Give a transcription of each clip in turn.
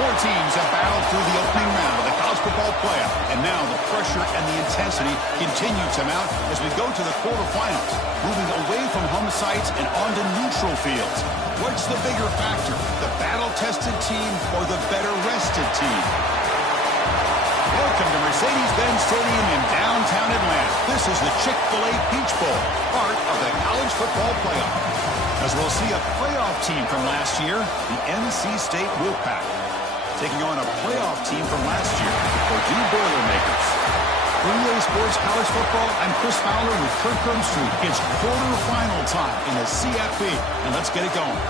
Four teams have battled through the opening round of the college football playoff, and now the pressure and the intensity continue to mount as we go to the quarterfinals, moving away from home sites and onto neutral fields. What's the bigger factor, the battle-tested team or the better-rested team? Welcome to Mercedes-Benz Stadium in downtown Atlanta. This is the Chick-fil-A Peach Bowl, part of the college football playoff. As we'll see a playoff team from last year, the NC State Wolfpack, taking on a playoff team from last year, Purdue Boilermakers. For EA Sports College Football, I'm Chris Fowler with Kirk Street. It's quarterfinal time in the CFP, and let's get it going.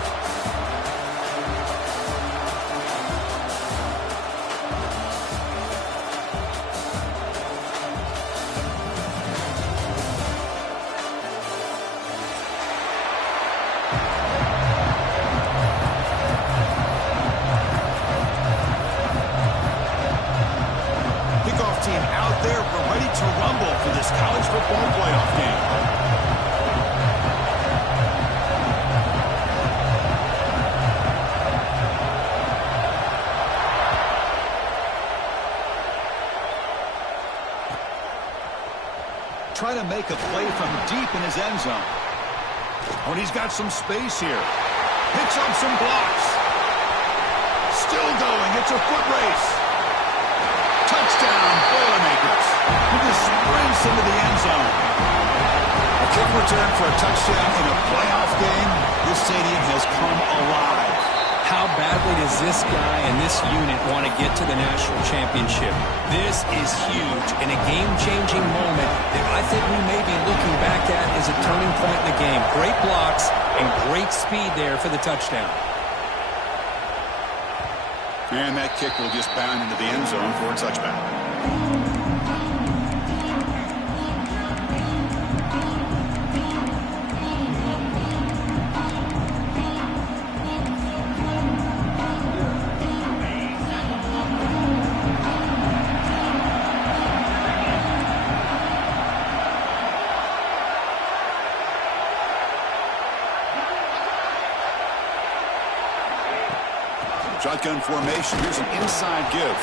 Team out there, we're ready to rumble for this college football playoff game. Try to make a play from deep in his end zone. Oh, and he's got some space here. Picks up some blocks. Still going. It's a foot race. Touchdown, Boilermakers. He just sprints into the end zone. A kick return for a touchdown in a playoff game. This stadium has come alive. How badly does this guy and this unit want to get to the national championship? This is huge and a game-changing moment that I think we may be looking back at as a turning point in the game. Great blocks and great speed there for the touchdown. And that kick will just bound into the end zone for a touchback. Shotgun formation. Here's an inside give.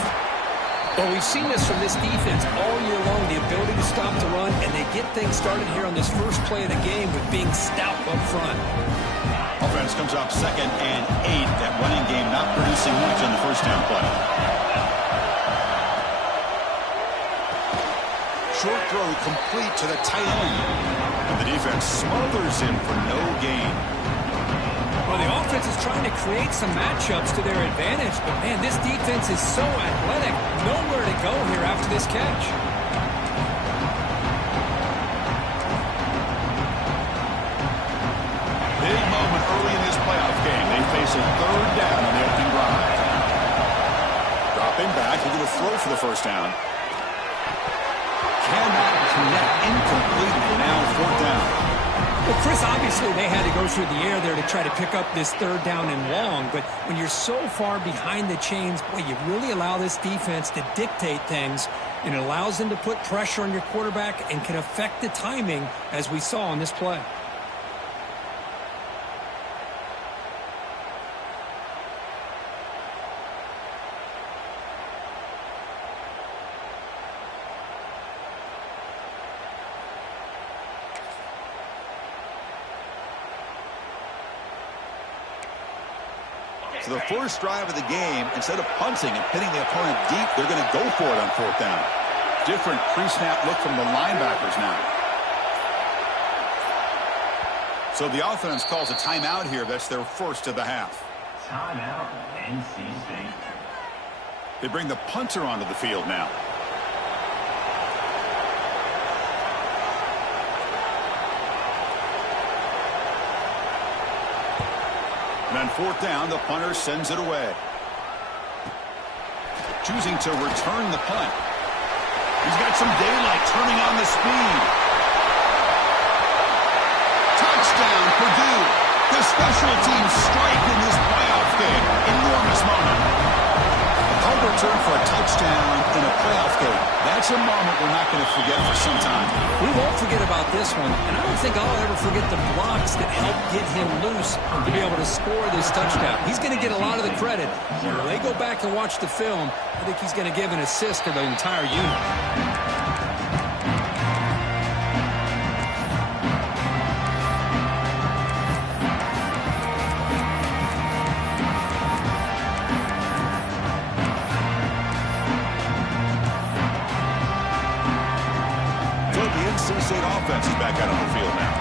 Well, we've seen this from this defense all year long, the ability to stop the run, and they get things started here on this first play of the game with being stout up front. Offense comes up 2nd and 8. That running game not producing much on the first down play. Short throw complete to the tight end. And the defense smothers him for no gain. Well, the offense is trying to create some matchups to their advantage, but, man, this defense is so athletic. Nowhere to go here after this catch. Big moment early in this playoff game. They face a 3rd down on the opening drive. Dropping back, looking to throw for the first down. Cannot connect, incomplete, and now 4th down. Well, Chris, obviously they had to go through the air there to try to pick up this 3rd down and long, but when you're so far behind the chains, boy, you really allow this defense to dictate things, and it allows them to put pressure on your quarterback and can affect the timing, as we saw on this play. So the first drive of the game, instead of punting and pinning the opponent deep, they're going to go for it on 4th down. Different pre-snap look from the linebackers now. So the offense calls a timeout here. That's their first of the half. Timeout, NC State. They bring the punter onto the field now. And on 4th down, the punter sends it away. Choosing to return the punt. He's got some daylight, turning on the speed. Touchdown, Purdue. The special teams strike in this playoff game. Enormous moment. A punt return for a touchdown in a playoff game. That's a moment we're not going to forget for some time. We won't forget about this one, and I don't think I'll ever forget the blocks that helped get him loose to be able to score this touchdown. He's going to get a lot of the credit. When they go back and watch the film, I think he's going to give an assist to the entire unit. NC State offense is back out on the field now.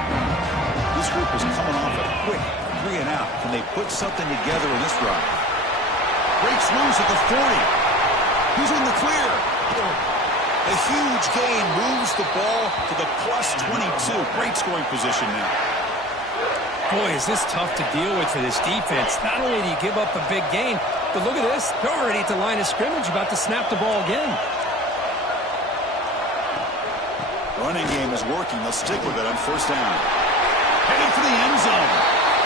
This group is coming off a quick 3 and out. Can they put something together in this drive? Breaks loose at the 40. He's in the clear. A huge gain moves the ball to the plus 22. Great scoring position now. Boy, is this tough to deal with for this defense. Not only do you give up a big gain, but look at this. They're already at the line of scrimmage, about to snap the ball again. Running game is working. They'll stick with it on first down. Heading for the end zone.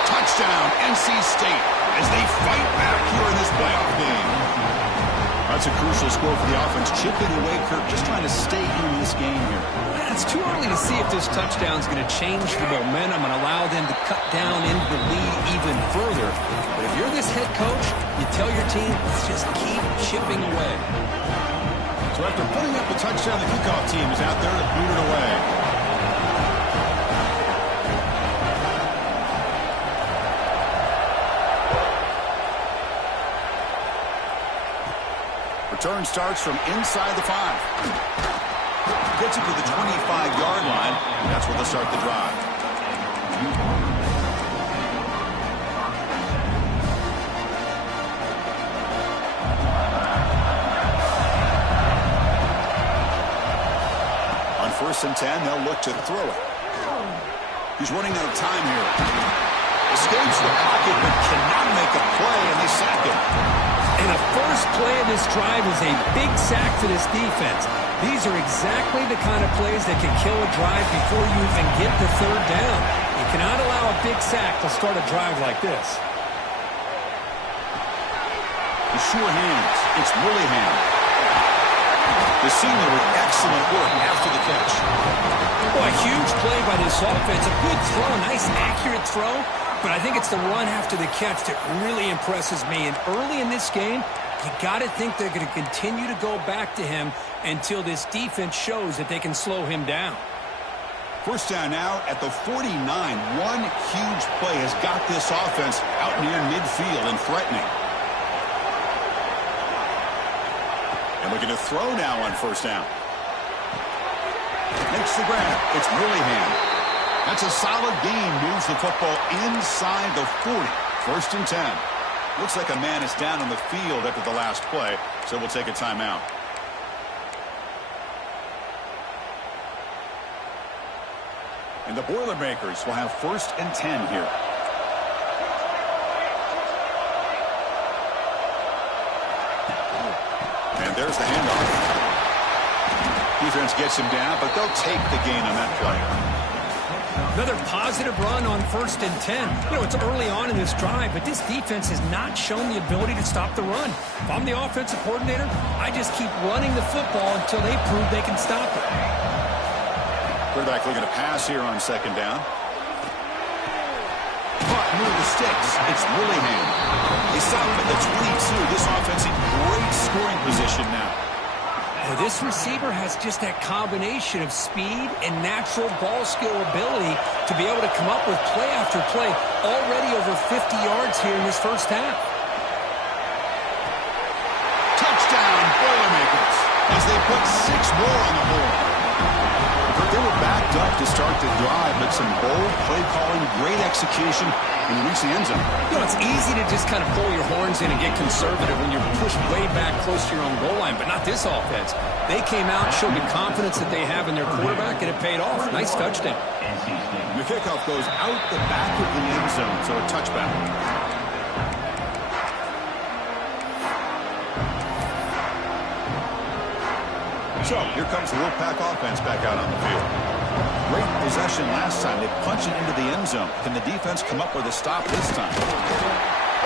Touchdown, NC State, as they fight back here in this playoff game. That's a crucial score for the offense. Chipping away, Kirk, just trying to stay in this game here. It's too early to see if this touchdown is going to change the momentum and allow them to cut down into the lead even further. But if you're this head coach, you tell your team, let's just keep chipping away. So after putting up the touchdown, the kickoff team is out there to boot it away. Return starts from inside the 5. Gets it to the 25-yard line. And that's where they'll start the drive. First and 10, they'll look to throw it. He's running out of time here. Escapes the pocket, but cannot make a play, and they sack him. And the first play of this drive is a big sack for this defense. These are exactly the kind of plays that can kill a drive before you even get the third down. You cannot allow a big sack to start a drive like this. The sure hands. It's Willingham. The senior with excellent work after the catch. Boy, a huge play by this offense. A good throw, a nice accurate throw. But I think it's the run after the catch that really impresses me. And early in this game, you got to think they're going to continue to go back to him until this defense shows that they can slow him down. First down now at the 49. One huge play has got this offense out near midfield and threatening. And looking to throw now on first down. Makes the grab. It's Willingham. That's a solid gain. Moves the football inside the 40. First and 10. Looks like a man is down on the field after the last play, so we'll take a timeout. And the Boilermakers will have first and 10 here. And there's the handoff. Defense gets him down, but they'll take the gain on that play. Another positive run on first and 10. You know, it's early on in this drive, but this defense has not shown the ability to stop the run. If I'm the offensive coordinator, I just keep running the football until they prove they can stop it. Quarterback looking to pass here on second down. Caught near the sticks. It's Willingham. He's out at the 22. This offense in great scoring position now. Well, this receiver has just that combination of speed and natural ball skill ability to be able to come up with play after play. Already over 50 yards here in this first half. Touchdown, Boilermakers, as they put 6 more on the board. They were backed up to start the drive, but some bold play calling, great execution, and reach the end zone. You know, it's easy to just kind of pull your horns in and get conservative when you're pushed way back close to your own goal line, but not this offense. They came out, showed the confidence that they have in their quarterback, and it paid off. Nice touchdown. The kickoff goes out the back of the end zone, so a touchback. So here comes the Wolfpack offense back out on the field. Great possession last time. They punch it into the end zone. Can the defense come up with a stop this time?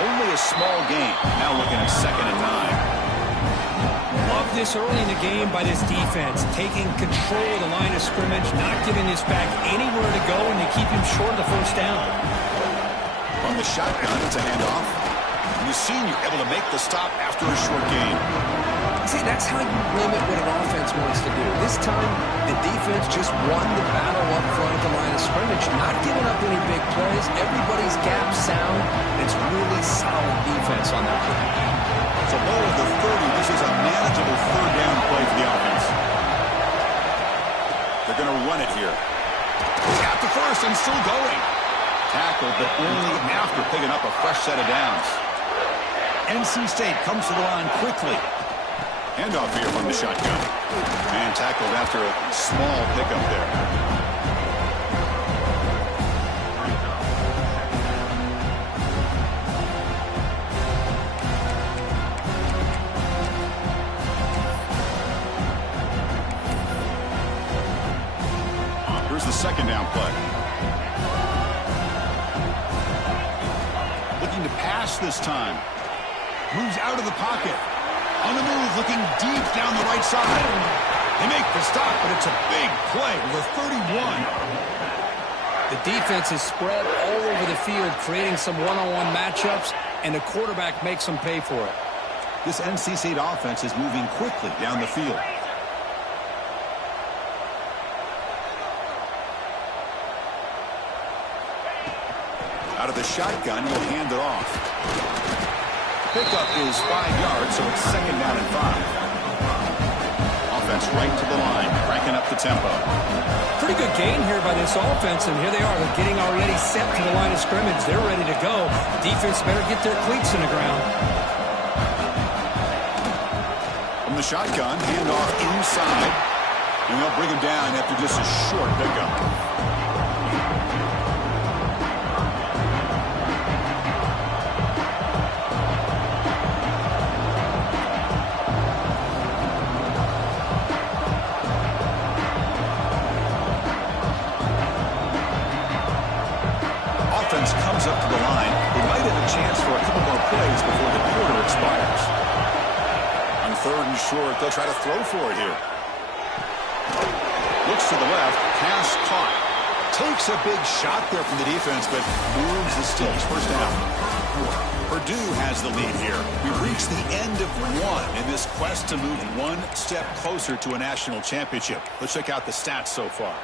Only a small gain. Now looking at 2nd and 9. Love this early in the game by this defense, taking control of the line of scrimmage, not giving this back anywhere to go, and they keep him short of the first down. From the shotgun, it's a handoff. And you've seen you're able to make the stop after a short game. See, that's how you limit what an offense wants to do. This time, the defense just won the battle up front at the line of scrimmage, not giving up any big plays. Everybody's gap sound. It's really solid defense on that play. So low of the 30, this is a manageable third down play for the offense. They're going to run it here. He's got the first and still going. Tackled, but only after picking up a fresh set of downs. NC State comes to the line quickly. Handoff here from the shotgun. And tackled after a small pickup there. Here's the second down play. Looking to pass this time. Moves out of the pocket. On the move, looking deep down the right side. They make the stop, but it's a big play with 31. The defense is spread all over the field, creating some one-on-one matchups, and the quarterback makes them pay for it. This NC State offense is moving quickly down the field. Out of the shotgun, you'll hand it off. Pickup is 5 yards, so it's second down and 5. Offense right to the line, cranking up the tempo. Pretty good gain here by this offense, and here they are. They're getting already set to the line of scrimmage. They're ready to go. Defense better get their cleats in the ground. From the shotgun, handoff inside, and they'll bring him down after just a short pickup. Comes up to the line. They might have a chance for a couple more plays before the quarter expires. On third and short, they'll try to throw for it here. Looks to the left, pass caught. Takes a big shot there from the defense, but moves the sticks. First down. Purdue has the lead here. We've reached the end of one in this quest to move one step closer to a national championship. Let's check out the stats so far.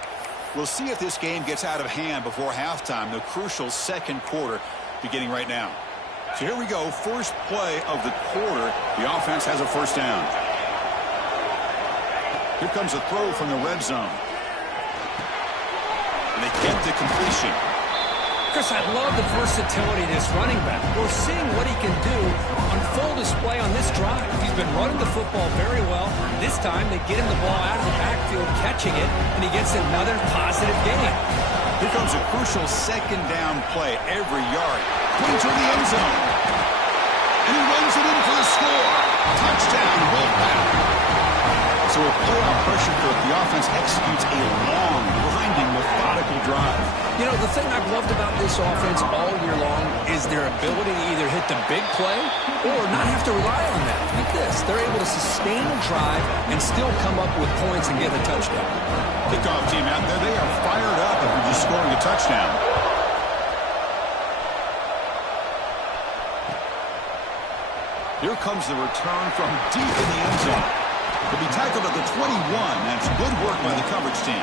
We'll see if this game gets out of hand before halftime, the crucial second quarter beginning right now. So here we go, first play of the quarter. The offense has a first down. Here comes a throw from the red zone. And they get the completion. Chris, I love the versatility of this running back. We're seeing what he can do on full display on this drive. He's been running the football very well. This time, they get him the ball out of the backfield, catching it, and he gets another positive gain. Here comes a crucial second down play every yard. Going to the end zone. And he runs it in for the score. Touchdown, Wolfpack. So with playoff pressure for the offense executes a long, grinding, methodical drive. You know, the thing I've loved about this offense all year long is their ability to either hit the big play or not have to rely on that. Like this, they're able to sustain a drive and still come up with points and get a touchdown. Kickoff team out there, they are fired up after just scoring a touchdown. Here comes the return from deep in the end zone. He'll be tackled at the 21. That's good work by the coverage team.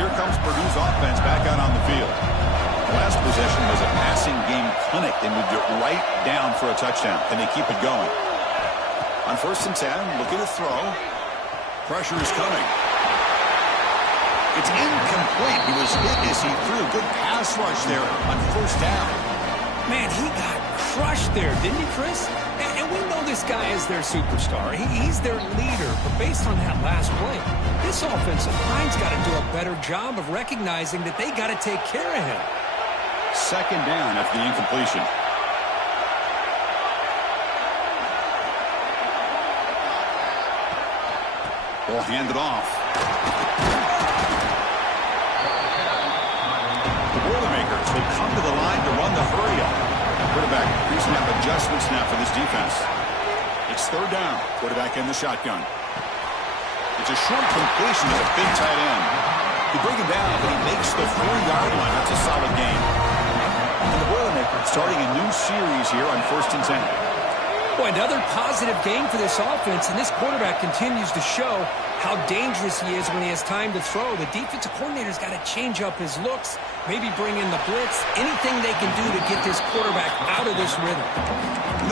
Here comes Purdue's offense back out on the field. Last possession was a passing game clinic. They moved it right down for a touchdown, and they keep it going. On 1st and 10, looking to throw. Pressure is coming. It's incomplete. He was hit as he threw. Good pass rush there on 1st down. Man, he got crushed there, didn't he, Chris? And we know this guy is their superstar. He's their leader. But based on that last play, this offensive line's got to do a better job of recognizing that they got to take care of him. Second down after the incompletion. They'll hand it off. The Boilermakers will come to the line Pre-snap adjustments now for this defense. It's third down. Quarterback in the shotgun. It's a short completion to the big tight end. You bring him down, but he makes the 4-yard line. That's a solid game. And the Boilermakers starting a new series here on 1st and 10. Boy, another positive game for this offense, and this quarterback continues to show how dangerous he is when he has time to throw. The defensive coordinator's got to change up his looks, maybe bring in the blitz, anything they can do to get this quarterback out of this rhythm.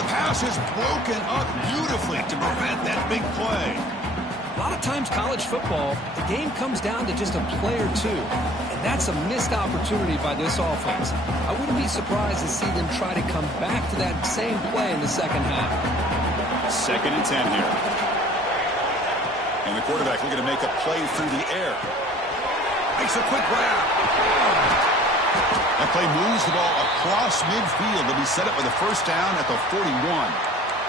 The pass is broken up beautifully to prevent that big play. A lot of times college football, the game comes down to just a play or two, and that's a missed opportunity by this offense. I wouldn't be surprised to see them try to come back to that same play in the second half. 2nd and 10 here. And the quarterback looking to make a play through the air. Makes a quick grab. That play moves the ball across midfield. They'll be set up with a first down at the 41.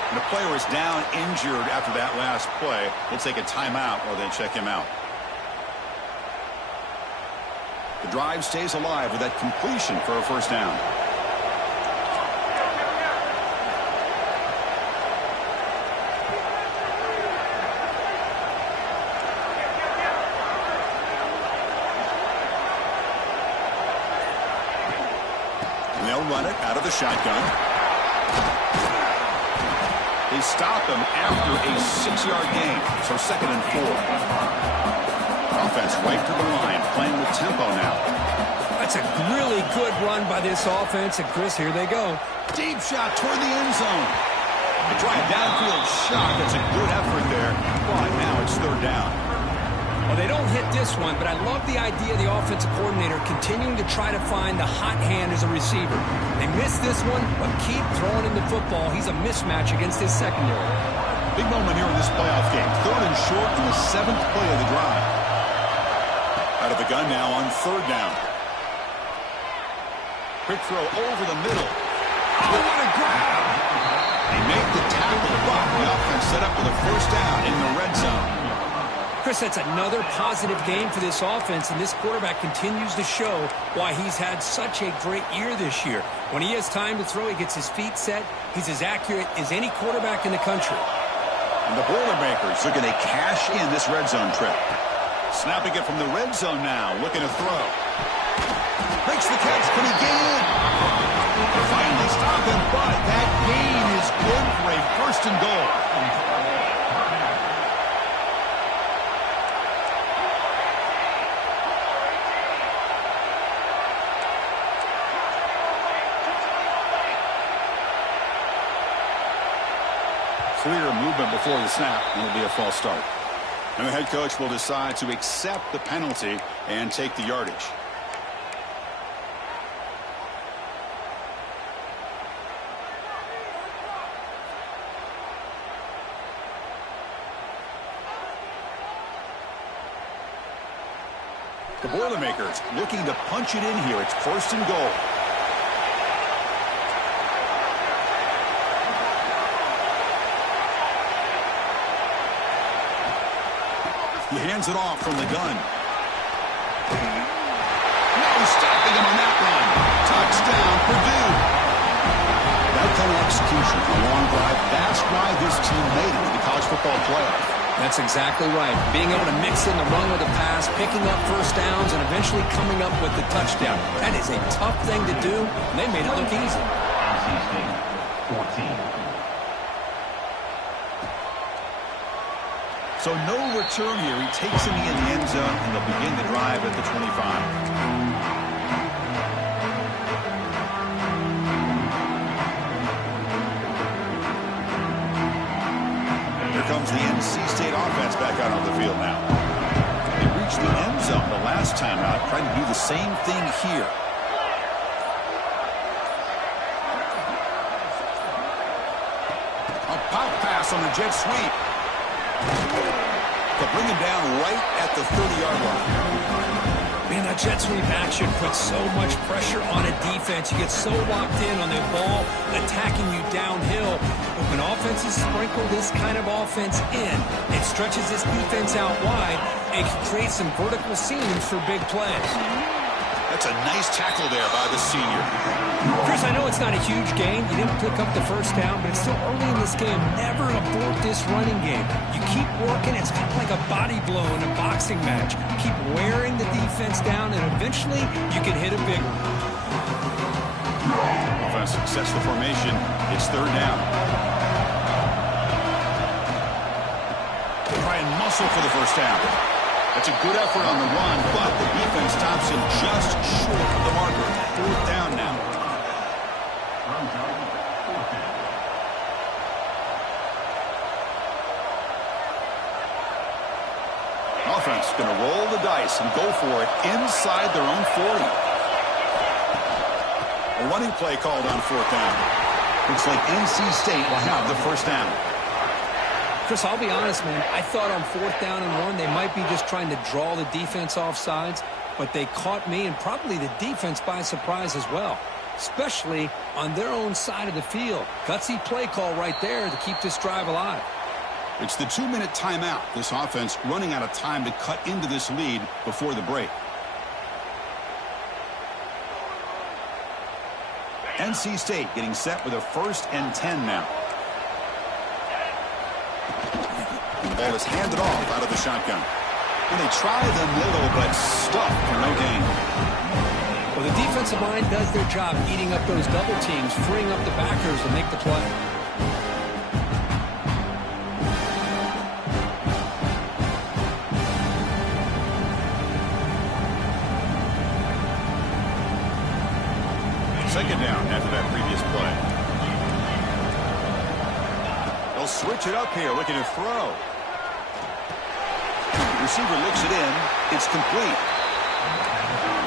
And the player is down injured after that last play. We'll take a timeout while they check him out. The drive stays alive with that completion for a first down. And they'll run it out of the shotgun. They stop him after a 6-yard gain, so 2nd and 4. Offense right to the line, playing with tempo now. That's a really good run by this offense, and Chris, here they go. Deep shot toward the end zone. A drive downfield shot. That's a good effort there. But now it's third down. Well, they don't hit this one, but I love the idea of the offensive coordinator continuing to try to find the hot hand as a receiver. They missed this one, but keep throwing him the football. He's a mismatch against his secondary. Big moment here in this playoff game. 3rd and short in the 7th play of the drive. Out of the gun now on 3rd down. Quick throw over the middle. Oh, what a grab! They make the tackle, but the offense set up with a first down in the red zone. Chris, that's another positive game for this offense, and this quarterback continues to show why he's had such a great year this year. When he has time to throw, he gets his feet set. He's as accurate as any quarterback in the country. And the Boilermakers looking to cash in this red zone trip. Snapping it from the red zone now, looking to throw. Makes the catch, can he gain it? Finally stop him, but that gain is good for a 1st and goal. Clear movement before the snap, and it'll be a false start. And the head coach will decide to accept the penalty and take the yardage. The Boilermakers looking to punch it in here. It's 1st and goal. He hands it off from the gun. No stopping him on that run. Touchdown, Purdue. That kind of execution, a long drive, that's why this team made it to the college football playoff. That's exactly right. Being able to mix in the run with the pass, picking up first downs, and eventually coming up with the touchdown. That is a tough thing to do, and they made it look easy. NC State, 14. So no return here. He takes it in the end zone, and they'll begin the drive at the 25. Here comes the NC State offense back out on the field now. They reached the end zone the last time out, trying to do the same thing here. A pop pass on the jet sweep. They'll bring him down right at the 30-yard line. Man, that jet sweep action puts so much pressure on a defense. You get so locked in on the ball attacking you downhill. But when offenses sprinkle this kind of offense in, it stretches this defense out wide and can create some vertical seams for big plays. That's a nice tackle there by the senior. Chris, I know it's not a huge gain. You didn't pick up the first down, but it's still early in this game. Never abort this running game. You keep working. It's kind of like a body blow in a boxing match. Keep wearing the defense down, and eventually you can hit a big one. Offense sets the formation. It's third down. Try and muscle for the first down. That's a good effort on the run, but the defense stops him just short of the marker. Fourth down now. Offense going to roll the dice and go for it inside their own 40. A running play called on fourth down. Looks like NC State will have the first down. Chris, I'll be honest, man. I thought on fourth down and 1, they might be just trying to draw the defense off sides, but they caught me and probably the defense by surprise as well, especially on their own side of the field. Gutsy play call right there to keep this drive alive. It's the 2-minute timeout. This offense running out of time to cut into this lead before the break. NC State getting set with a 1st and 10 now. The ball is handed off out of the shotgun. And they try the middle, but stuffed for no gain. Well, the defensive line does their job eating up those double teams, freeing up the backers to make the play. Second down after that previous play. They'll switch it up here, looking to throw. The receiver looks it in. It's complete.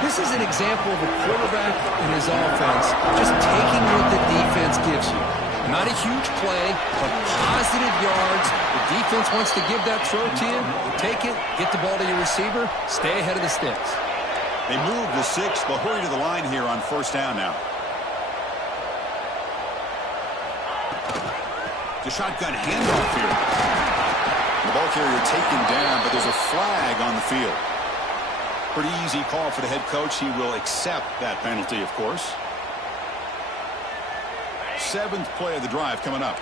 This is an example of a quarterback and his offense just taking what the defense gives you. Not a huge play, but positive yards. The defense wants to give that throw to you. Take it, get the ball to your receiver, stay ahead of the sticks. They move the 6. They'll hurry to the line here on first down now. The shotgun handoff here. The ball carrier taken down, but there's a flag on the field. Pretty easy call for the head coach. He will accept that penalty, of course. 7th play of the drive coming up.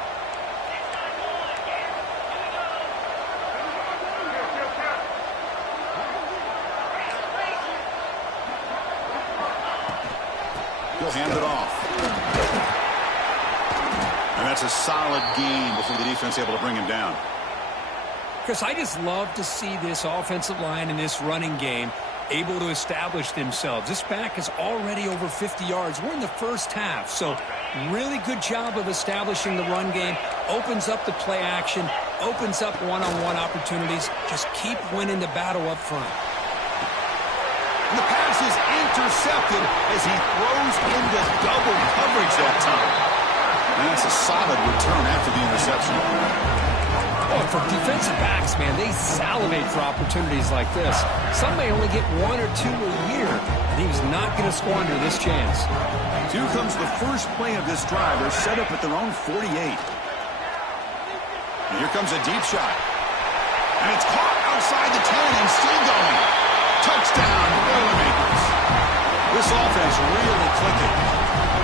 He'll hand it off. And that's a solid gain before the defense able to bring him down. Chris, I just love to see this offensive line in this running game able to establish themselves. This back is already over 50 yards. We're in the first half, so really good job of establishing the run game. Opens up the play action, opens up one-on-one opportunities. Just keep winning the battle up front. And the pass is intercepted as he throws into double coverage that time. And that's a solid return after the interception. Oh, for defensive backs, man, they salivate for opportunities like this. Some may only get 1 or 2 a year, and he was not going to squander this chance. Here comes the first play of this drive. They're set up at their own 48. And here comes a deep shot. And it's caught outside the 10 and still going. Touchdown, Boilermakers. This offense really clicking.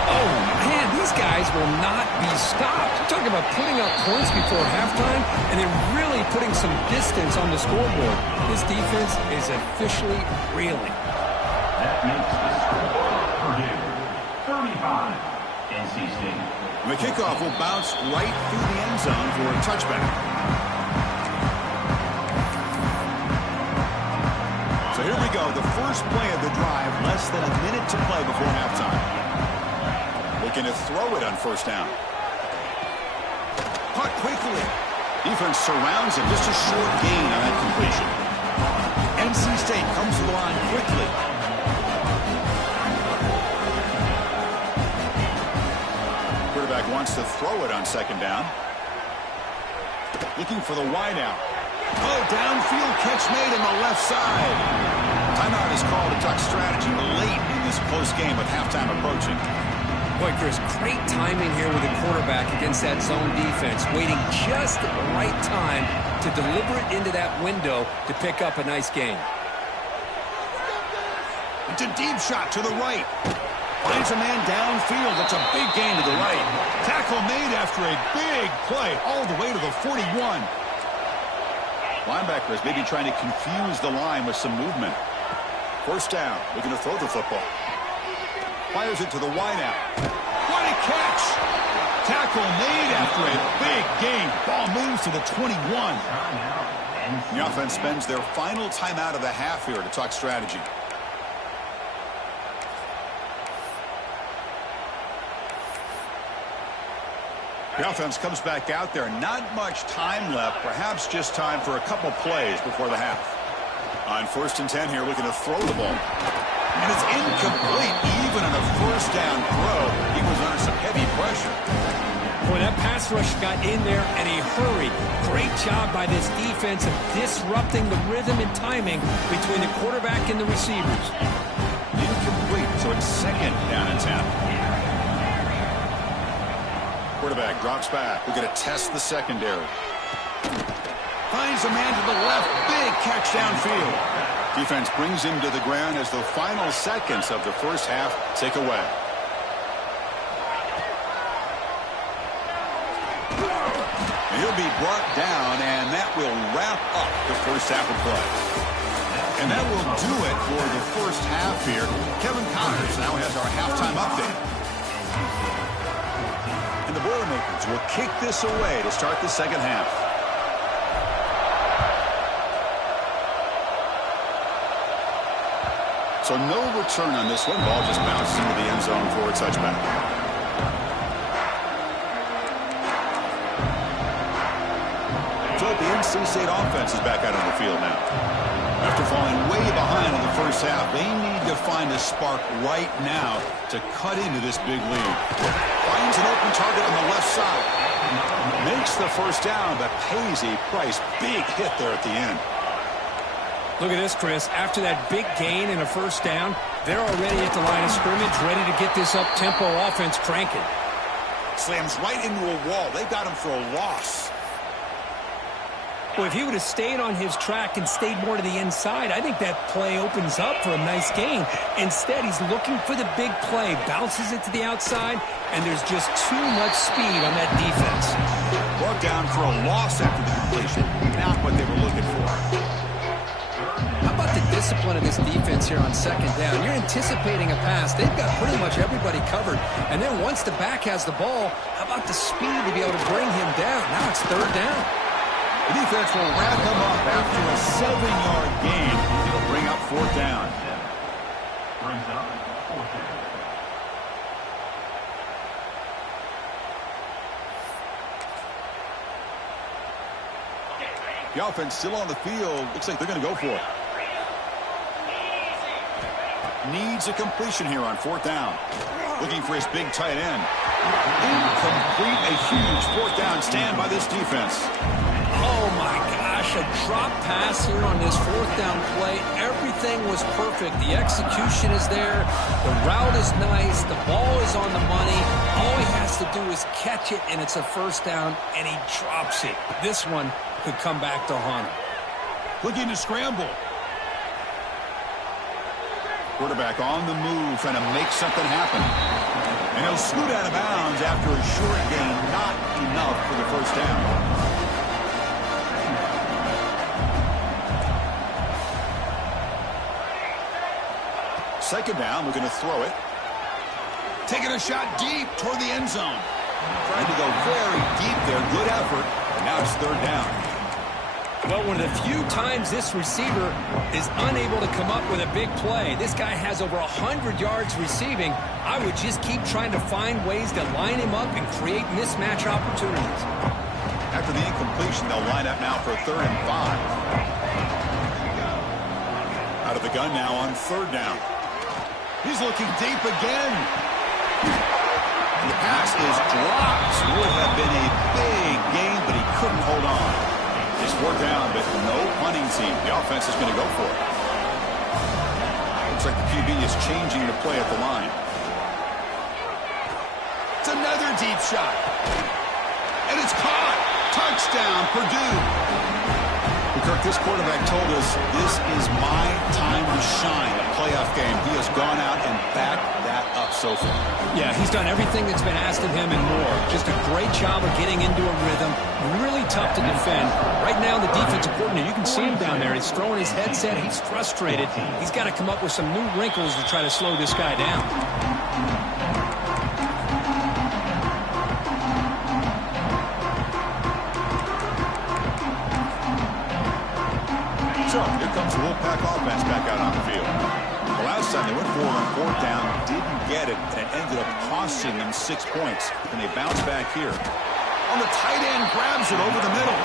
Oh, man, these guys will not be stopped. You're talking about putting up points before halftime, and then really putting some distance on the scoreboard. This defense is officially reeling. That makes the score Purdue 35, NC State. And the kickoff will bounce right through the end zone for a touchback. So here we go, the first play of the drive, less than a minute to play before halftime. Looking to throw it on first down. Caught quickly. Defense surrounds him. Just a short gain on that completion. NC State comes to the line quickly. Quarterback wants to throw it on second down. Looking for the wideout. Oh, downfield catch made on the left side. Timeout is called to talk strategy late in this close game with halftime approaching. Boy, Chris, great timing here with the quarterback against that zone defense, waiting just at the right time to deliver it into that window to pick up a nice gain. It's a deep shot to the right. Finds a man downfield. That's a big gain to the right. Tackle made after a big play all the way to the 41. Linebacker is maybe trying to confuse the line with some movement. First down. Looking to throw the football. Fires it to the wideout. What a catch! Tackle made after a big gain. Ball moves to the 21. The offense spends their final timeout of the half here to talk strategy. The offense comes back out there. Not much time left. Perhaps just time for a couple plays before the half. On 1st and 10 here, looking to throw the ball. And it's incomplete. Even on a first down throw, he was under some heavy pressure. Boy, that pass rush got in there in a hurry. Great job by this defense of disrupting the rhythm and timing between the quarterback and the receivers. Incomplete, so it's 2nd down and 10. Quarterback drops back. We're going to test the secondary. Finds a man to the left. Big catch downfield. Defense brings him to the ground as the final seconds of the first half tick away. He'll be brought down, and that will wrap up the first half of play. And that will do it for the first half here. Kevin Connors now has our halftime update. And the Boilermakers will kick this away to start the second half. So no return on this one. Ball just bounces into the end zone for a touchback. So the NC State offense is back out on the field now. After falling way behind in the first half, they need to find a spark right now to cut into this big lead. Finds an open target on the left side. Makes the first down, but pays a price. Big hit there at the end. Look at this, Chris. After that big gain in a first down, they're already at the line of scrimmage, ready to get this up-tempo offense cranking. Slams right into a wall. They got him for a loss. Well, if he would have stayed on his track and stayed more to the inside, I think that play opens up for a nice gain. Instead, he's looking for the big play, bounces it to the outside, and there's just too much speed on that defense. Brought down for a loss after the completion. Not what they were looking for. How about the discipline of this defense here on 2nd down? You're anticipating a pass. They've got pretty much everybody covered. And then once the back has the ball, how about the speed to be able to bring him down? Now it's 3rd down. The defense will wrap him up after a 7-yard gain. It'll bring up 4th down. Brings up 4th down. The offense still on the field. Looks like they're going to go for it. Needs a completion here on 4th down. Looking for his big tight end. Incomplete. A huge 4th down stand by this defense. Oh, my gosh, a drop pass here on this 4th down play. Everything was perfect. The execution is there. The route is nice. The ball is on the money. All he has to do is catch it, and it's a 1st down, and he drops it. This one could come back to haunt him. Looking to scramble. Quarterback on the move, trying to make something happen. And he'll scoot out of bounds after a short gain. Not enough for the 1st down. 2nd down, we're going to throw it. Taking a shot deep toward the end zone. Trying to go very deep there. Good effort. And now it's 3rd down. Well, one of the few times this receiver is unable to come up with a big play. This guy has over 100 yards receiving. I would just keep trying to find ways to line him up and create mismatch opportunities. After the incompletion, they'll line up now for 3rd and 5. Out of the gun now on 3rd down. He's looking deep again. And the pass is dropped. Would have been a big gain, but he couldn't hold on. It's 4th down, but no punting team. The offense is going to go for it. Looks like the QB is changing the play at the line. It's another deep shot. And it's caught. Touchdown, Purdue. The Kirk, this quarterback told us this is my time to shine, a playoff game. He has gone out and backed that up so far. Yeah, he's done everything that's been asked of him and more. Just a great job of getting into a rhythm. Really tough to defend. Right now, the defensive coordinator, you can see him down there. He's throwing his headset. He's frustrated. He's got to come up with some new wrinkles to try to slow this guy down. So, here comes the Wolfpack offense back out on the field. The last time they went for it on fourth down, didn't get it, and it ended up costing them 6 points. And they bounce back here. On the tight end, grabs it over the middle.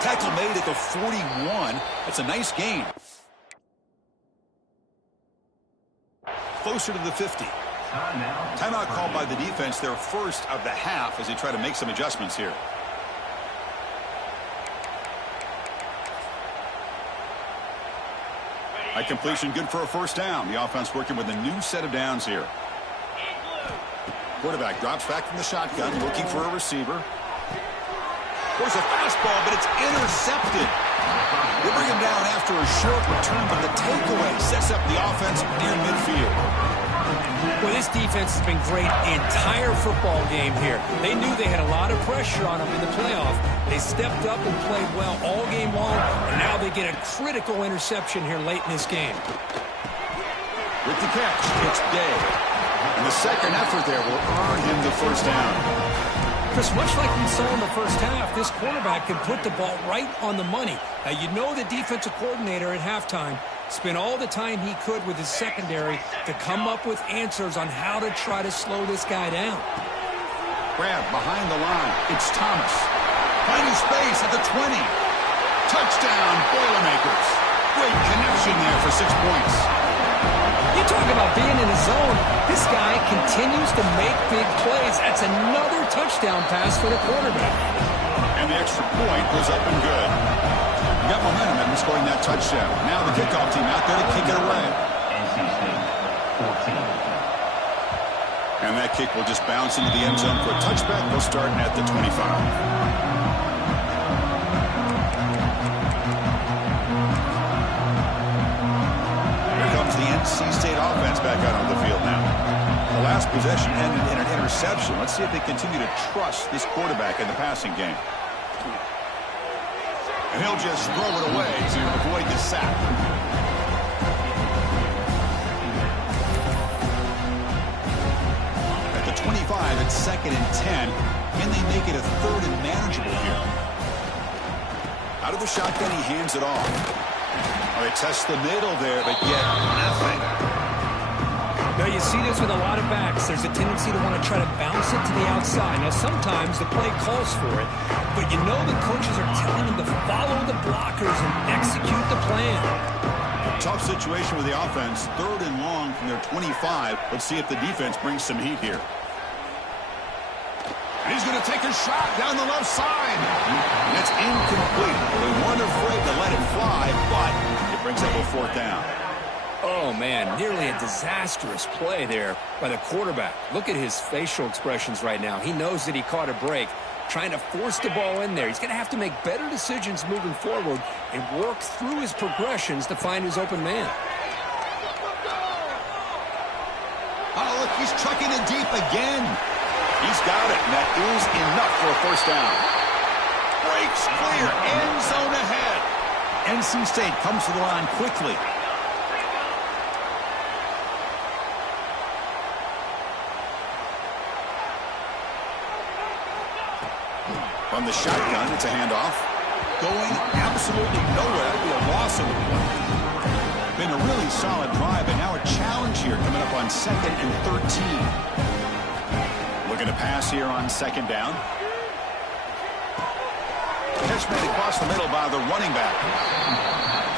Tackle made at the 41. That's a nice gain. Closer to the 50. Timeout called by the defense, their first of the half, as they try to make some adjustments here. High completion, good for a first down. The offense working with a new set of downs here. Quarterback drops back from the shotgun, looking for a receiver. There's a fastball, but it's intercepted. They bring him down after a short return, but the takeaway sets up the offense near midfield. Well, this defense has been great the entire football game here. They knew they had a lot of pressure on them in the playoff. They stepped up and played well all game long, and now they get a critical interception here late in this game. With the catch, it's Day. And the second effort there will earn him the first down. Chris, much like we saw in the first half, this quarterback can put the ball right on the money. Now, you know the defensive coordinator at halftime spent all the time he could with his secondary to come up with answers on how to try to slow this guy down. Grab behind the line. It's Thomas. Finding space at the 20. Touchdown, Boilermakers. Great connection there for 6 points. You talk about being in the zone. This guy continues to make big plays. That's another touchdown pass for the quarterback. And the extra point goes up and good. You got momentum in scoring that touchdown. Now the kickoff team out there to kick it away. NC State, 14. And that kick will just bounce into the end zone for a touchback. They'll start at the 25. The NC State offense back out on the field now. The last possession ended in an interception. Let's see if they continue to trust this quarterback in the passing game. And he'll just throw it away to avoid the sack. At the 25, it's 2nd and 10. Can they make it a 3rd and manageable here? Out of the shotgun, he hands it off. They test the middle there, but get nothing. Now, you see this with a lot of backs. There's a tendency to want to try to bounce it to the outside. Now, sometimes the play calls for it, but you know the coaches are telling them to follow the blockers and execute the plan. Tough situation with the offense. 3rd and long from their 25. Let's see if the defense brings some heat here. And he's going to take a shot down the left side. And it's incomplete. They weren't afraid to let it fly, but it brings up a 4th down. Oh, man, nearly a disastrous play there by the quarterback. Look at his facial expressions right now. He knows that he caught a break, trying to force the ball in there. He's going to have to make better decisions moving forward and work through his progressions to find his open man. Oh, look, he's trucking it deep again. He's got it, and that is enough for a first down. Breaks clear, end zone ahead. NC State comes to the line quickly. From the shotgun, it's a handoff. Going absolutely nowhere. That'll be a loss of the play. Been a really solid drive, and now a challenge here coming up on 2nd and 13. Looking to pass here on 2nd down. Catch made across the middle by the running back.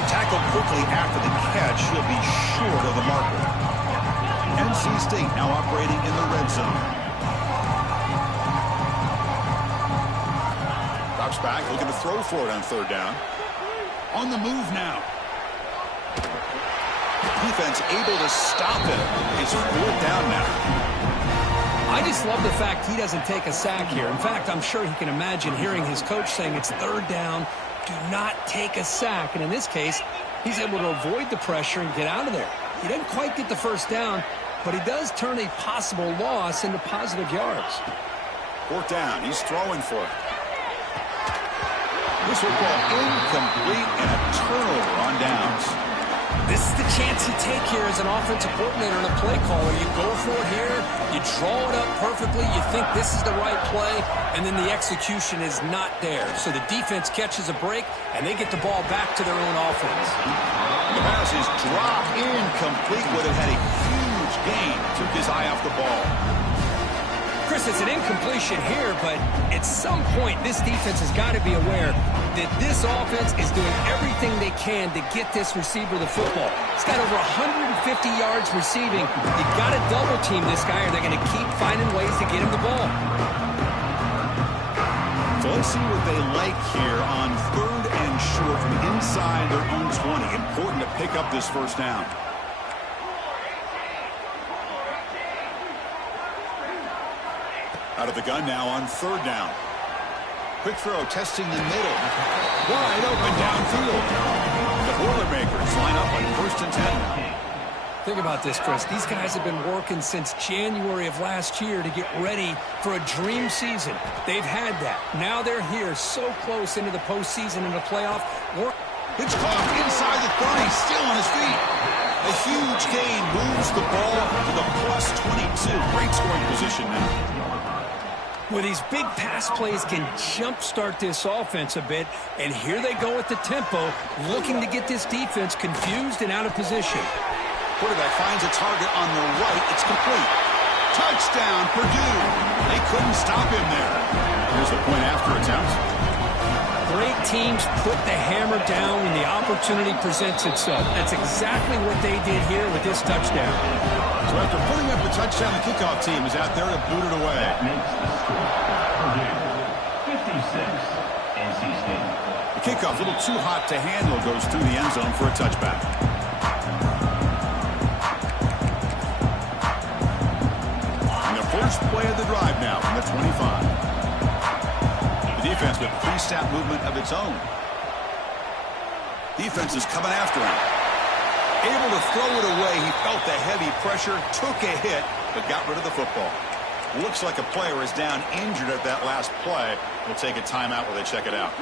Tackled quickly after the catch. He'll be short of the marker. NC State now operating in the red zone. Drops back, looking to throw for it on 3rd down. On the move now. Defense able to stop him. He's 4th down now. I just love the fact he doesn't take a sack here. In fact, I'm sure he can imagine hearing his coach saying it's 3rd down do not take a sack. And in this case, he's able to avoid the pressure and get out of there. He didn't quite get the first down, but he does turn a possible loss into positive yards. 4th down. He's throwing for it. This will call incomplete and a turnover on downs. This is the chance you take here as an offensive coordinator and a play caller. You go for it here, you draw it up perfectly, you think this is the right play, and then the execution is not there. So the defense catches a break, and they get the ball back to their own offense. The pass is dropped incomplete. Would have had a huge gain. Took his eye off the ball. Chris, it's an incompletion here, but at some point, this defense has got to be aware that this offense is doing everything they can to get this receiver the football. He's got over 150 yards receiving. You've got to double team this guy, or they're going to keep finding ways to get him the ball. So let's see what they like here on 3rd and short from inside their own 20. Important to pick up this first down. Out of the gun now on 3rd down. Quick throw, testing the middle. Wide open downfield. The Boilermakers line up on 1st and 10. Think about this, Chris. These guys have been working since January of last year to get ready for a dream season. They've had that. Now they're here so close into the postseason and the playoff. Hitchcock inside the 30, still on his feet. A huge gain moves the ball to the +22. Great scoring position now. Well, these big pass plays can jumpstart this offense a bit, and here they go at the tempo, looking to get this defense confused and out of position. Quarterback finds a target on the right. It's complete. Touchdown, Purdue. They couldn't stop him there. Here's the point after attempt. Great teams put the hammer down when the opportunity presents itself. That's exactly what they did here with this touchdown. So after putting up the touchdown, the kickoff team is out there to boot it away. Purdue 56, NC State. The kickoff, a little too hot to handle, goes through the end zone for a touchback. And the first play of the drive now from the 25. The defense with pre-snap movement of its own. Defense is coming after him. Able to throw it away. He felt the heavy pressure, took a hit, but got rid of the football. Looks like a player is down injured at that last play. We'll take a timeout while they check it out.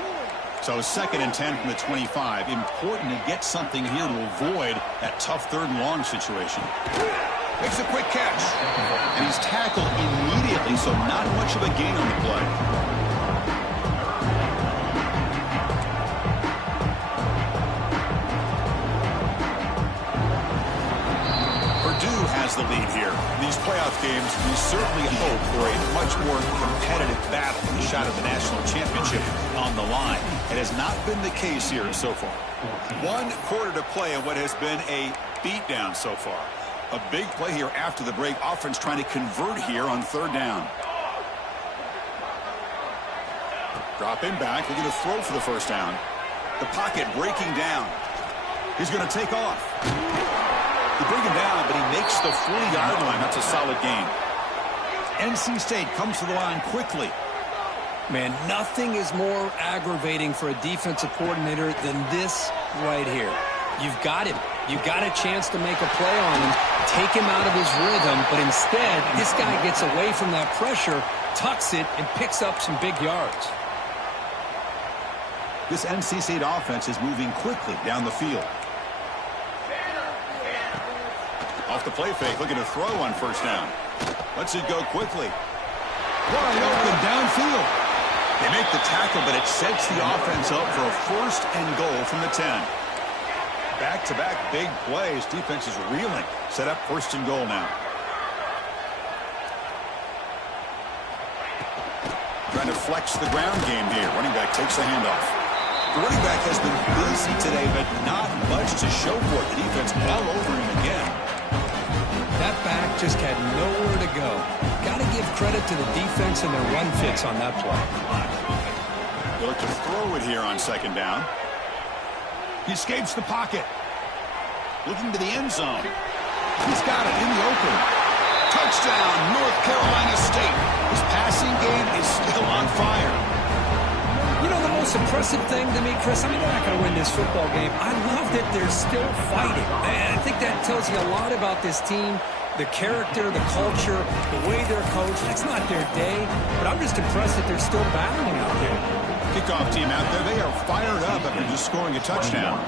So 2nd and 10 from the 25. Important to get something here to avoid that tough 3rd and long situation. Makes a quick catch. And he's tackled immediately, so not much of a gain on the play. Purdue has the lead here. These playoff games, we certainly hope for a much more competitive battle, a shot at the national championship on the line. It has not been the case here so far. 1 quarter to play in what has been a beatdown so far. A big play here after the break. Offense trying to convert here on 3rd down. Drop in back. We're going to throw for the first down. The pocket breaking down. He's going to take off. They bring him down, but he makes the 40-yard line. That's a solid gain. NC State comes to the line quickly. Man, nothing is more aggravating for a defensive coordinator than this right here. You've got him. You've got a chance to make a play on him, take him out of his rhythm, but instead, this guy gets away from that pressure, tucks it, and picks up some big yards. This NC State offense is moving quickly down the field. Off the play fake, looking to throw on 1st down. Lets it go quickly. Wide open downfield. They make the tackle, but it sets the offense up for a 1st and goal from the 10. Back-to-back big plays. Defense is reeling. Set up 1st and goal now. Trying to flex the ground game here. Running back takes the handoff. The running back has been busy today, but not much to show for it. The defense all over him again. That back just had nowhere to go. Got to give credit to the defense and their run fits on that play. They look to throw it here on 2nd down. He escapes the pocket. Looking to the end zone. He's got it in the open. Touchdown, North Carolina State. His passing game is still on fire. You know, the most impressive thing to me, Chris, I mean, they're not going to win this football game. I love that they're still fighting. And I think that tells you a lot about this team, the character, the culture, the way they're coached. It's not their day, but I'm just impressed that they're still battling out there. Kickoff team out there, they are fired up after just scoring a touchdown.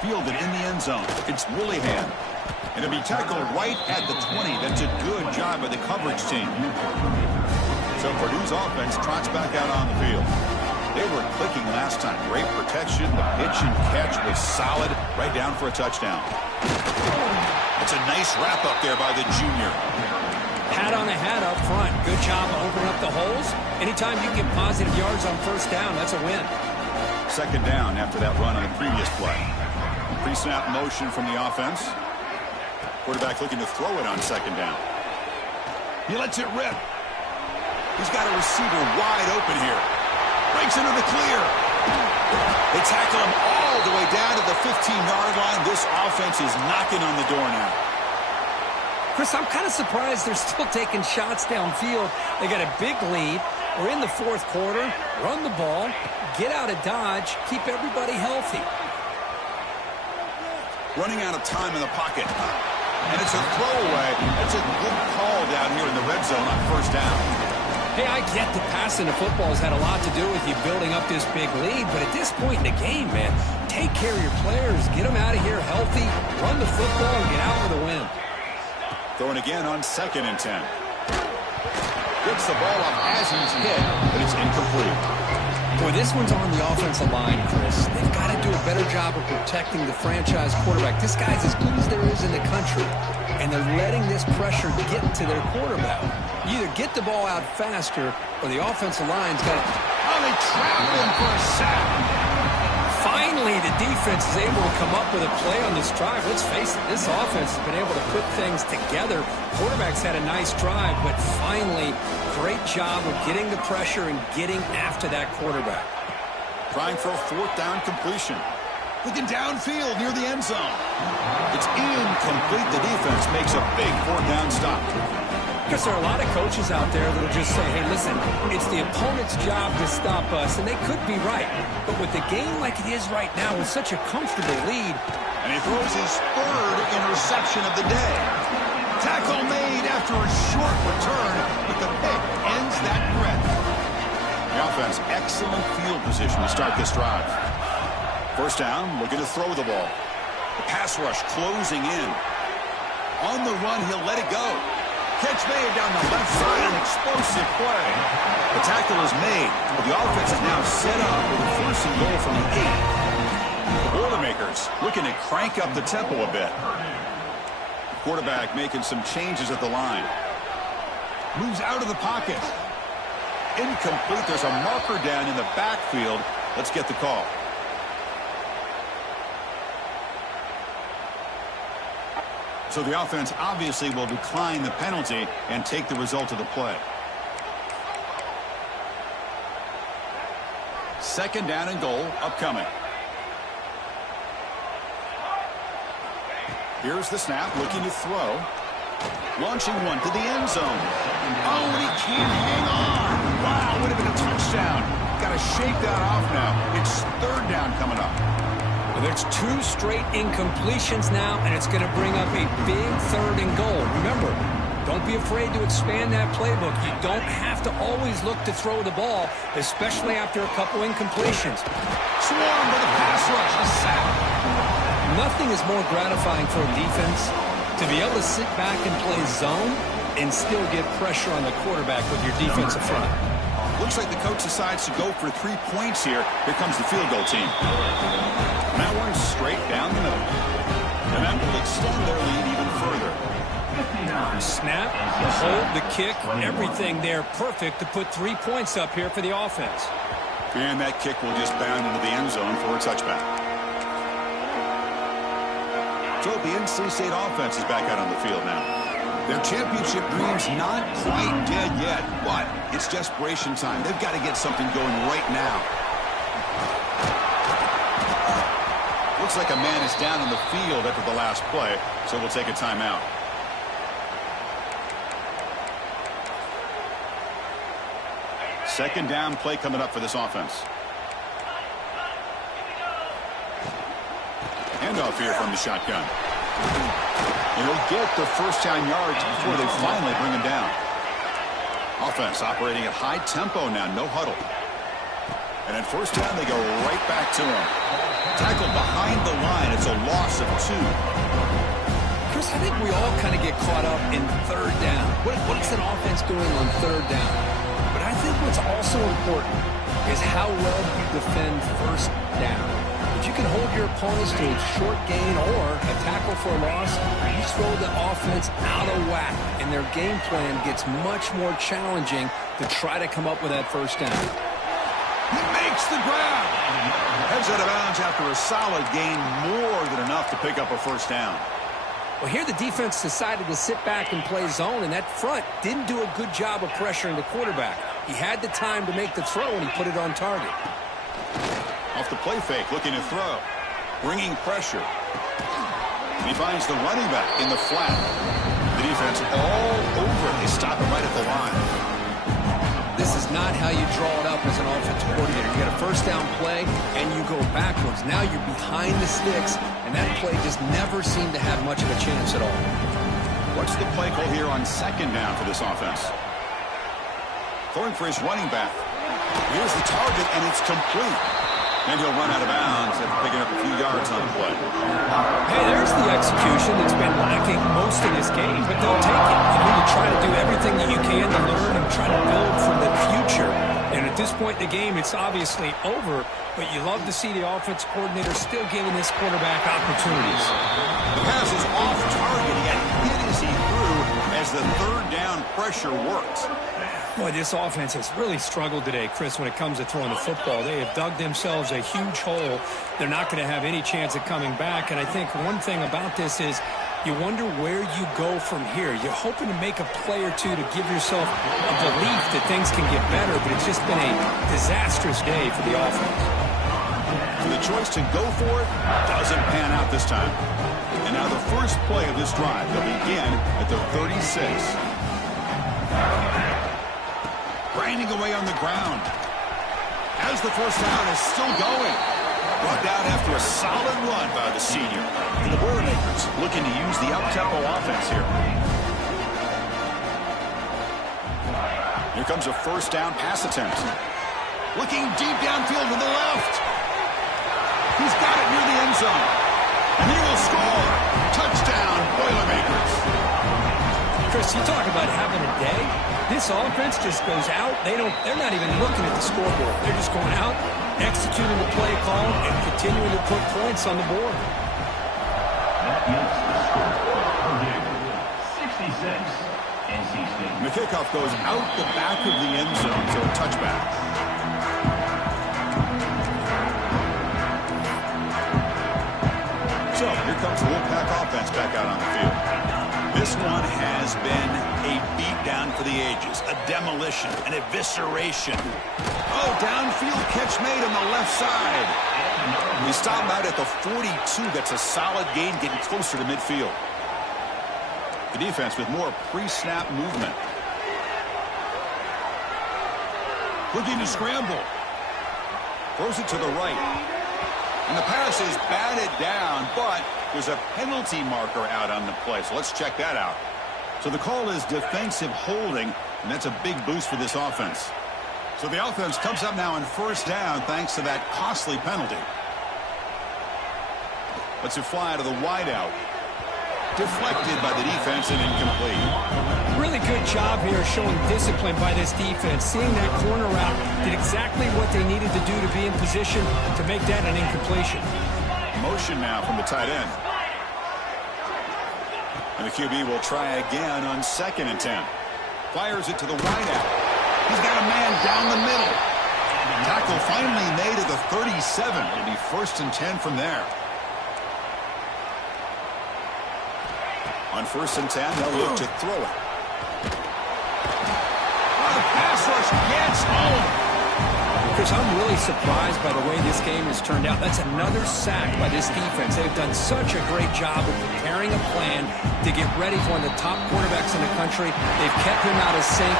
Fielded in the end zone. It's Willingham. And it'll be tackled right at the 20. That's a good job by the coverage team. So Purdue's offense trots back out on the field. They were clicking last time. Great protection. The pitch and catch was solid. Right down for a touchdown. It's a nice wrap up there by the junior. Hat on a hat up front. Good job opening up the holes. Anytime you get positive yards on first down, that's a win. Second down after that run on the previous play. Pre-snap motion from the offense. Quarterback looking to throw it on second down. He lets it rip. He's got a receiver wide open here. Breaks into the clear. They tackle him all the way down to the 15-yard line. This offense is knocking on the door now. Chris, I'm kind of surprised they're still taking shots downfield. They got a big lead. We're in the fourth quarter. Run the ball. Get out of Dodge. Keep everybody healthy. Running out of time in the pocket. And it's a throwaway. That's a good call down here in the red zone on first down. Hey, I get the passing of football has had a lot to do with you building up this big lead, but at this point in the game, man, take care of your players. Get them out of here healthy, run the football, and get out with a win. Throwing again on 2nd and 10. Gets the ball up as he's hit, but it's incomplete. Boy, this one's on the offensive line, Chris. They've got to do a better job of protecting the franchise quarterback. This guy's as good as there is in the country, and they're letting this pressure get to their quarterback. You either get the ball out faster, or the offensive line's got to... Oh, they trap him for a sack. Finally, the defense is able to come up with a play on this drive. Let's face it, this offense has been able to put things together. Quarterback's had a nice drive, but finally, great job of getting the pressure and getting after that quarterback. Trying for a 4th down completion. Looking downfield near the end zone. It's incomplete. The defense makes a big 4th down stop. Because there are a lot of coaches out there that will just say, hey, listen, it's the opponent's job to stop us, and they could be right. But with the game like it is right now, with such a comfortable lead. And he throws his 3rd interception of the day. Tackle made after a short return, but the pick ends that threat. The offense, excellent field position to start this drive. First down, looking to throw the ball. The pass rush closing in. On the run, he'll let it go. Catch made down the left side, an explosive play. The tackle is made, but the offense is now set up with a 1st and goal from the 8. The Boilermakers looking to crank up the tempo a bit. Quarterback making some changes at the line. Moves out of the pocket. Incomplete. There's a marker down in the backfield. Let's get the call. So the offense obviously will decline the penalty and take the result of the play. 2nd down and goal upcoming. Here's the snap, looking to throw. Launching one to the end zone. Oh, and he can't hang on. Wow, would have been a touchdown. Got to shake that off now. It's 3rd down coming up. Well, there's 2 straight incompletions now, and it's going to bring up a big 3rd and goal. Remember, don't be afraid to expand that playbook. You don't have to always look to throw the ball, especially after a couple incompletions. Swarm with a pass rush, a sack. Nothing is more gratifying for a defense to be able to sit back and play zone and still get pressure on the quarterback with your defensive front. Looks like the coach decides to go for 3 points here. Here comes the field goal team. And that one's straight down the middle. And that will extend their lead even further. Snap, the hold, the kick, everything there perfect to put 3 points up here for the offense. And that kick will just bound into the end zone for a touchback. So the NC State offense is back out on the field now. Their championship dream's not quite dead yet, but it's desperation time. They've got to get something going right now. Looks like a man is down on the field after the last play, so we'll take a timeout. Second down play coming up for this offense. Handoff here from the shotgun. He'll get the first down yards before they finally bring him down. Offense operating at high tempo now, no huddle. And at first down, they go right back to him. Tackled behind the line. It's a loss of 2. Chris, I think we all kind of get caught up in third down. What's an offense doing on third down? But I think what's also important is how well you defend first down. If you can hold your opponents to a short gain or a tackle for a loss, you throw the offense out of whack, and their game plan gets much more challenging to try to come up with that first down. He makes the grab. Heads out of bounds after a solid gain, more than enough to pick up a first down. Well, here the defense decided to sit back and play zone, and that front didn't do a good job of pressuring the quarterback. He had the time to make the throw, and he put it on target. Off the play fake, looking to throw. Bringing pressure. He finds the running back in the flat. The defense all over. They stop him right at the line. This is not how you draw it up as an offensive coordinator. You get a first down play, and you go backwards. Now you're behind the sticks, and that play just never seemed to have much of a chance at all. What's the play call here on second down for this offense? Throwing for his running back. Here's the target, and it's complete. And he'll run out of bounds after picking up a few yards on the play. Hey, there's the execution that's been lacking most of this game, but they'll take it. You try to do everything that you can to learn and try to build for the future. And at this point in the game, it's obviously over, but you love to see the offense coordinator still giving this quarterback opportunities. The pass is off target. He got hit as he threw as the third down pressure worked. Boy, this offense has really struggled today, Chris, when it comes to throwing the football. They have dug themselves a huge hole. They're not going to have any chance of coming back. And I think one thing about this is you wonder where you go from here. You're hoping to make a play or two to give yourself a belief that things can get better, but it's just been a disastrous day for the offense. So the choice to go for it doesn't pan out this time. And now the first play of this drive, they'll begin at the 36. Grinding away on the ground. As the first down is still going. Brought down after a solid run by the senior. And the Boilermakers looking to use the up-tempo offense here. Here comes a first down pass attempt. Looking deep downfield to the left. He's got it near the end zone. And he will score. Touchdown, Boilermakers. Chris, you talk about having a day. This offense just goes out. They're not even looking at the scoreboard. They're just going out, executing the play call, and continuing to put points on the board. That is the score. Purdue 66, NC State. The kickoff goes out the back of the end zone, so a touchback. So here comes the Wolfpack offense back out on the field. This one has been a beatdown for the ages, a demolition, an evisceration. Oh, downfield catch made on the left side. We stop him out at the 42. That's a solid gain, getting closer to midfield. The defense with more pre-snap movement. Looking to scramble. Throws it to the right. And the pass is batted down, but there's a penalty marker out on the play. So let's check that out. So the call is defensive holding, and that's a big boost for this offense. So the offense comes up now on first down thanks to that costly penalty. Lets it fly out of the wideout. Deflected by the defense and incomplete. Really good job here showing discipline by this defense. Seeing that corner route, did exactly what they needed to do to be in position to make that an incompletion. Motion now from the tight end. And the QB will try again on 2nd and 10. Fires it to the wideout. He's got a man down the middle. Tackle finally made at the 37. It'll be 1st and 10 from there. On 1st and 10, they'll look to throw it. The pass rush gets home. Chris, I'm really surprised by the way this game has turned out. That's another sack by this defense. They've done such a great job of preparing a plan to get ready for one of the top quarterbacks in the country. They've kept him out of sync,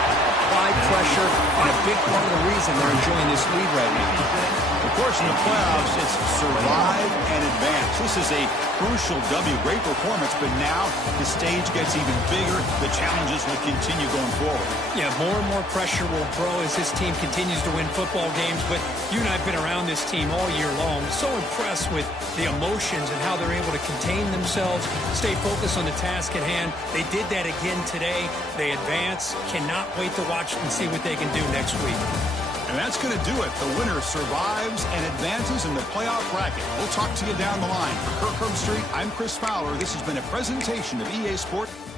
apply pressure, and a big part of the reason they're enjoying this lead right now. Of course, in the playoffs, it's survive and advance. This is a crucial W. Great performance, but now the stage gets even bigger. The challenges will continue going forward. Yeah, more and more pressure will grow as this team continues to win football games, but you and I have been around this team all year long. So impressed with the emotions and how they're able to contain themselves, stay focused on the task at hand. They did that again today. They advance. Cannot wait to watch and see what they can do next week. And that's going to do it. The winner survives and advances in the playoff bracket. We'll talk to you down the line. For Kirk Herbstreit, I'm Chris Fowler. This has been a presentation of EA Sports.